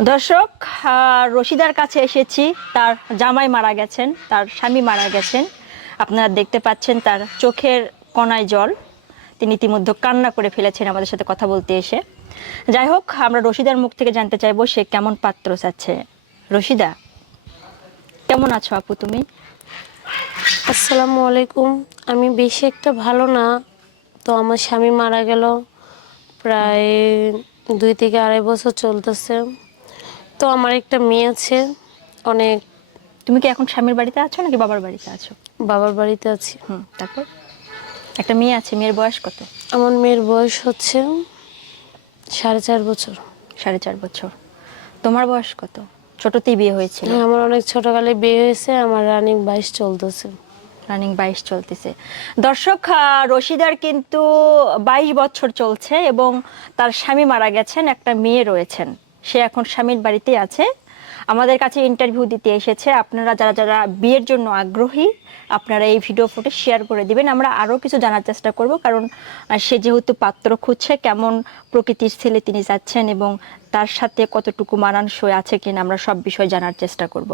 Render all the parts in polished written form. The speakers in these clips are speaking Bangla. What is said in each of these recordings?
দর্শক, রশিদার কাছে এসেছি। তার জামাই মারা গেছেন, তার স্বামী মারা গেছেন। আপনারা দেখতে পাচ্ছেন তার চোখের কোণায় জল। তিনি ইতিমধ্যে কান্না করে ফেলেছেন আমাদের সাথে কথা বলতে এসে। যাই হোক, আমরা রশিদার মুখ থেকে জানতে চাইবো সে কেমন পাত্র চাচ্ছে। রশিদা, কেমন আছো আপু তুমি? আসসালামু আলাইকুম। আমি বেশি একটা ভালো না। তো আমার স্বামী মারা গেল প্রায় 2 থেকে 2.5 বছর চলতেছে। তো আমার একটা মেয়ে আছে। অনেক তুমি কি এখন স্বামীর বাড়িতে আছো নাকি বাবার বাড়িতে আছো? বাবার বাড়িতে আছি। তারপর একটা মেয়ে আছে, মেয়ের বয়স কত? আমার মেয়ের বয়স হচ্ছে 4.5 বছর। 4.5 বছর। তোমার বয়স কত? ছোটতেই বিয়ে হয়েছিল? হ্যাঁ, আমার অনেক ছোটকালে বিয়ে হয়েছে। আমার রানিং 22 চলতেছে। রানিং 22 চলতেছে। দর্শক, রশিদার কিন্তু 22 বছর চলছে এবং তার স্বামী মারা গেছেন, একটা মেয়ে রয়েছেন। সে এখন স্বামীর বাড়িতেই আছে, আমাদের কাছে ইন্টারভিউ দিতে এসেছে। আপনারা যারা যারা বিয়ের জন্য আগ্রহী, আপনারা এই ভিডিও ফুটেজ শেয়ার করে দিবেন। আমরা আরও কিছু জানার চেষ্টা করব, কারণ সে যেহেতু পাত্র খুঁজছে, কেমন প্রকৃতির ছেলে তিনি চাচ্ছেন এবং তার সাথে কতটুকু মানানসই আছে কিনা আমরা সব বিষয় জানার চেষ্টা করব।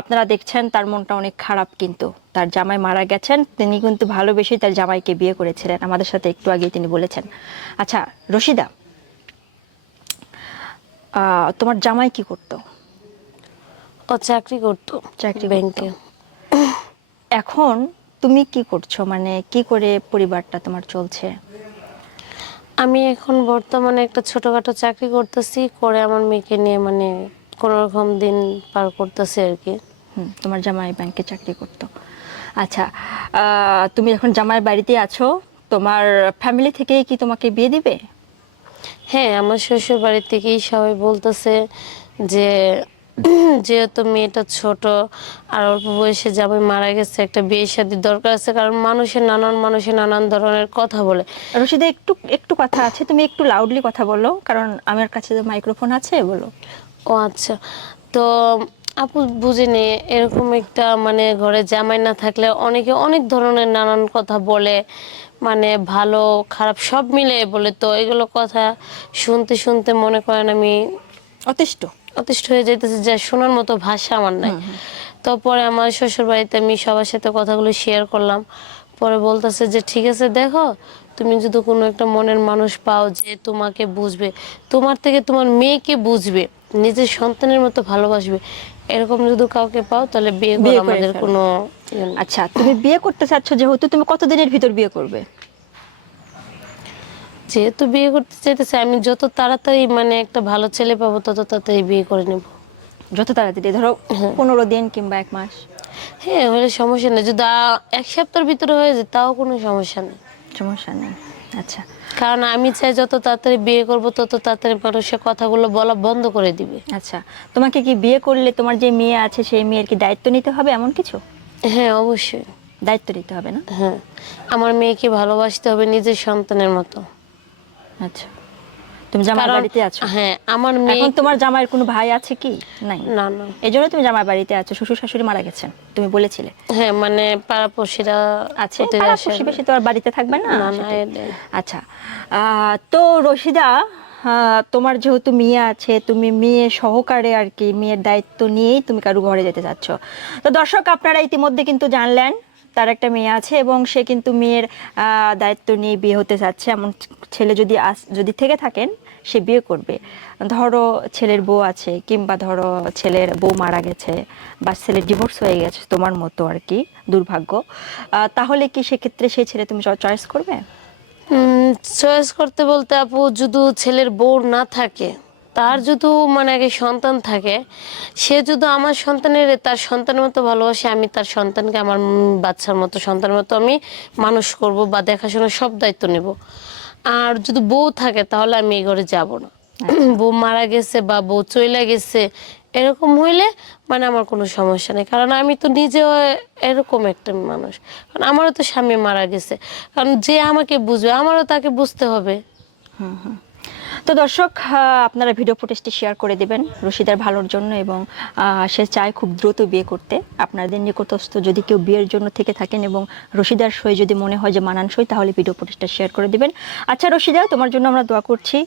আপনারা দেখছেন তার মনটা অনেক খারাপ, কিন্তু তার জামাই মারা গেছেন। তিনি কিন্তু ভালোবেসে তার জামাইকে বিয়ে করেছিলেন, আমাদের সাথে একটু আগে তিনি বলেছেন। আচ্ছা রশিদা, তোমার জামাই কি করতো? ও চাকরি করতো ব্যাংকে। এখন তুমি কি করছো, মানে কি করে পরিবারটা তোমার চলছে? আমি এখন বর্তমানে একটা ছোটখাটো চাকরি করতেছি, করে আমার মেয়েকে নিয়ে কোনো রকম দিন পার করতেছি আর কি। তোমার জামাই ব্যাংকে চাকরি করতো। আচ্ছা, তুমি এখন জামাই বাড়িতে আছো, তোমার ফ্যামিলি থেকেই কি তোমাকে বিয়ে দিবে? হ্যাঁ, আমার শ্বশুর বাড়ি থেকেই সবাই বলতেছে যে যেহেতু মেয়েটা ছোট আর অল্প বয়সে জামাই মারা গেছে, একটা বিয়ে শাদীর দরকার আছে। কারণ মানুষের নানান ধরনের কথা বলে। রশিদা, একটু একটু কথা আছে, তুমি একটু লাউডলি কথা বলো, কারণ আমার কাছে তো মাইক্রোফোন আছে, বলো। ও আচ্ছা। তো আপু বুঝিনি, এরকম একটা ঘরে জামাই না থাকলে অনেকে অনেক ধরনের নানান কথা বলে, ভালো খারাপ সব মিলে বলে। তো এগুলো কথা শুনতে শুনতে মনে করেন আমি অতিষ্ঠ অতিষ্ঠ হয়ে যাইতেছে, যে শোনার মতো ভাষা আমার নাই। তো পরে আমার শ্বশুর বাড়িতে আমি সবার সাথে কথাগুলো শেয়ার করলাম। পরে বলতেছে যে ঠিক আছে, দেখো তুমি যদি কোনো একটা মনের মানুষ পাও যে তোমাকে বুঝবে, তোমার থেকে তোমার মেয়েকে বুঝবে, নিজের সন্তানের মতো ভালোবাসবে, এরকম যদি কাউকে পাও তাহলে বিয়ে করো, বিয়ে করে আমাদের ফেলো। কোনো আচ্ছা, তুমি বিয়ে করতে চাচ্ছ যেহেতু, তুমি কতদিনের ভিতর বিয়ে করবে? যেহেতু বিয়ে করতে চাইতেছে, আমি যত তাড়াতাড়ি একটা ভালো ছেলে পাবো তত তাড়াতাড়ি বিয়ে করে নেব। যত তাড়াতাড়ি, ধরো 15 দিন কিংবা 1 মাস। হ্যাঁ, হলে সমস্যা নেই। যদি 1 সপ্তাহের ভিতরে হয়ে যায় তাও কোনো সমস্যা নেই। সমস্যা নেই। আচ্ছা, কারণ আমি চাই যত তাড়াতাড়ি বিয়ে করব তত তাড়াতাড়ি মানুষের কথাগুলো বলা বন্ধ করে দিবে। আচ্ছা, তোমাকে কি বিয়ে করলে তোমার যে মেয়ে আছে সেই মেয়ের কি দায়িত্ব নিতে হবে, এমন কিছু? হ্যাঁ, অবশ্যই দায়িত্ব নিতে হবে না? হ্যাঁ, আমার মেয়েকে ভালোবাসতে হবে নিজের সন্তানের মতো। আচ্ছা, তুমি জামাই বাড়িতে আছো? হ্যাঁ, আমার মেয়ে। এখন তোমার জামাইয়ের কোনো ভাই আছে কি? নাই? না না। এই জন্য তুমি জামাই বাড়িতে আছো, শ্বশুর শাশুড়ি মারা গেছেন তুমি বলেছিলে। হ্যাঁ, পাড়াপড়শিরা আছে, পাড়া-প্রতিবেশী তো আর বাড়িতে থাকবে না। না না, সেটাই। আচ্ছা, তো রশিদা, তোমার যেহেতু মেয়ে আছে, তুমি মেয়ে সহকারে আর কি, মেয়ের দায়িত্ব নিয়েই তুমি কারো ঘরে যেতে চাচ্ছ। তো দর্শক, আপনারা ইতিমধ্যে কিন্তু জানলেন তার একটা মেয়ে আছে এবং সে কিন্তু মেয়ের দায়িত্ব নিয়ে বিয়ে হতে চাচ্ছে। এমন ছেলে যদি থেকে থাকেন, সে বিয়ে করবে। ধরো ছেলের বউ আছে, কিংবা ধরো ছেলের বউ মারা গেছে বা ছেলের ডিভোর্স হয়ে গেছে, তোমার মতো আর কি দুর্ভাগ্য, তাহলে কি সেক্ষেত্রে সেই ছেলে তুমি চয়েস করবে? চয়েস করতে বলতে আপু, যদি ছেলের বউ না থাকে, তার যদি আগে সন্তান থাকে, সে যদি আমার তার সন্তানের মতো ভালোবাসে, আমি তার সন্তানকে আমার বাচ্চার মতো, সন্তানের মতো আমি মানুষ করব বা দেখাশোনার সব দায়িত্ব নেব। আর যদি বউ থাকে তাহলে আমি এই ঘরে যাব না। বউ মারা গেছে বা বউ চইলা গেছে এরকম হইলে আমার কোনো সমস্যা নেই। কারণ আমি তো নিজেও এরকম একটা মানুষ। কারণ আমারও তো স্বামী মারা গেছে। কারণ যে আমাকে বুঝবে আমারও তাকে বুঝতে হবে। তো দর্শক, আপনারা ভিডিও ফুটেজটি শেয়ার করে দিবেন রশিদার ভালোর জন্য, এবং সে চায় খুব দ্রুত বিয়ে করতে। আপনাদের নিকটস্থ যদি কেউ বিয়ের জন্য থেকে থাকেন এবং রশিদার সই যদি মনে হয় যে মানানসই, তাহলে ভিডিও ফুটেজটা শেয়ার করে দিবেন। আচ্ছা রশিদা, তোমার জন্য আমরা দোয়া করছি।